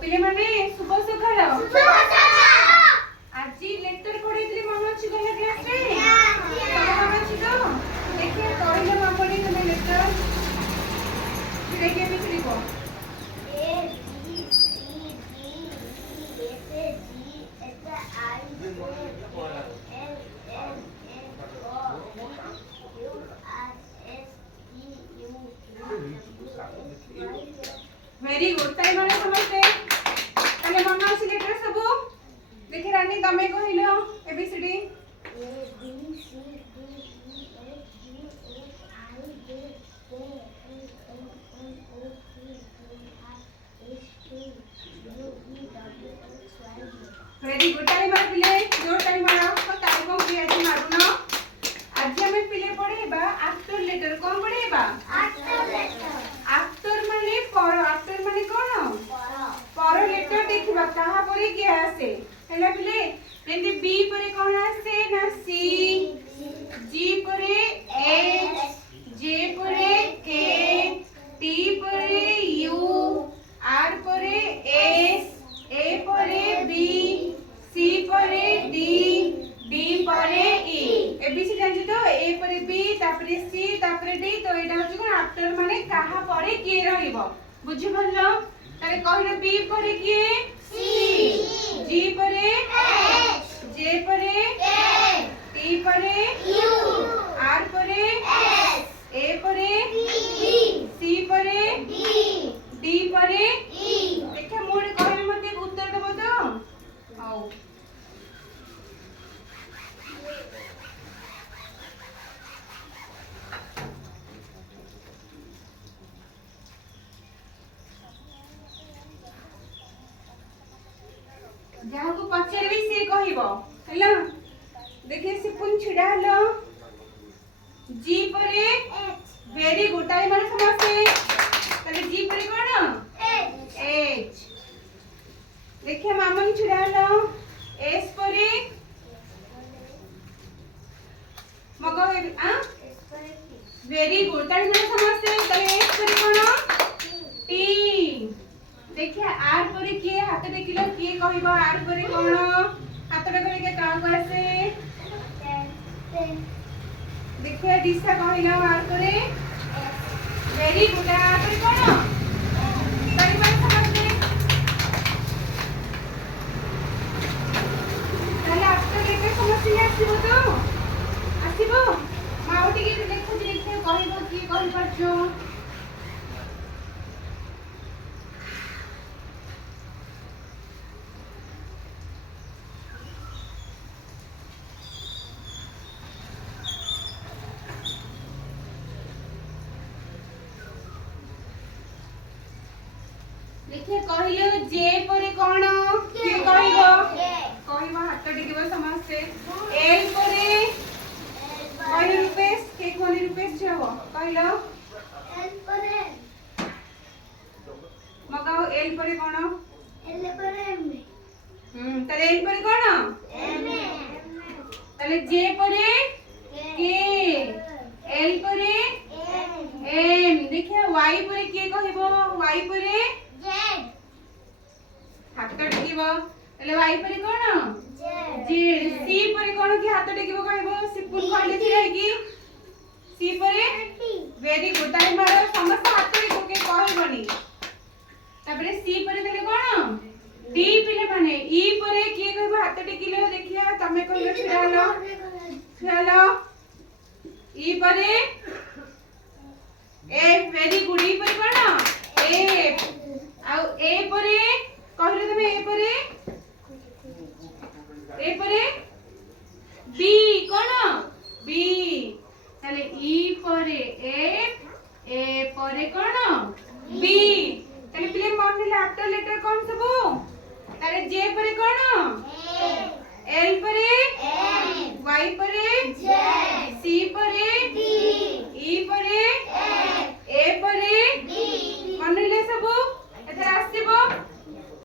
पिले माने शुभ सकाळ शुभ सकाळ आज लेटर पढितली मन अछि गला क्लास रे मन अछि तो देखिए कहले मामनी तमे लेटर देखिए मिस लिखो A B C D F G H I J L M N O Q R S T U very good ताई माने समझते तले मन अछि लेटर सब देखि रानी तमे कहिलो A B C D A B C D E F G H I J K L M N O P Q R S T U V W X Y Z very good ताई मार पिले जो ताई मारो तो ताई को भी आज मारुनो आज हमें पिले पढेबा आफ्टर लेटर कोन पढेबा आफ्टर लेटर आफ्टर माने पर आफ्टर माने कोन पर लेटर देखिबा कहा परे के आसे हेला पिले जेंति बी परे कोन आसे ना सी जी परे एच जे परे के टी परे यू आर परे एस ए परे बी सी परे डी डी परे ई एबीसी जानछि तो ए परे बी तापरे सी तापरे डी तो एटा होछि कोन आफ्टर माने कहा परे के रहिबो बुझि भल्लो तारे कहिलो बी परे के सी जी परे एच जे परे के टी परे यू आर परे एस ए परे बी सी परे डी परे ई देखा मोर कहले मते उत्तर देबो तो हाउ जहाँ को पचार भी से कहिबो हेलो देखिए से पुन छिडा हलो जी परे एच वेरी गुड टाइम माने समझते तले जी परे कोन एच देखिए मामन छिडा हलो एस परे मगो आ वेरी गुड टाइम माने समझते तले एस परे कोन टी देखिए आर परे किए हाथ टेकिलो किए कहबो आर परे कोन हाथ टेकले के का कहसे देखिए दिशा कहिलो आर परे वेरी गुड आर परे कोन तारी बात समझते ताले आफ्टर लेके समझते आसीबो तो आसीबो माउटी के देखो देखिए कहबो की कहि परछो देखिए कहिलो जे परे कोन के कहिबो कहिबो हाथ टिकिबो समझते एल परे कहिलो रुपेश के कोनी रुपेश छबो कहिलो एल परे मगाओ एल परे कोन एल परे एम तले एल परे कोन एम तले जे परे के एल परे एम देखिए वाई परे के कहिबो वाई परे जेड हाथ टेकिबो एले वाई परे कोन जेड सी परे कोन की हाथ टेकिबो कहबो सिपुन कहले छिरै की सी परे वेरी गुड टाइम मारो समस्त हाथ टेकिबो के कहबोनी तबरे सी परे देले कोन डी पिले माने ई परे की कहबो हाथ टेकिलो देखिया तमे कहलो छिरालो ई परे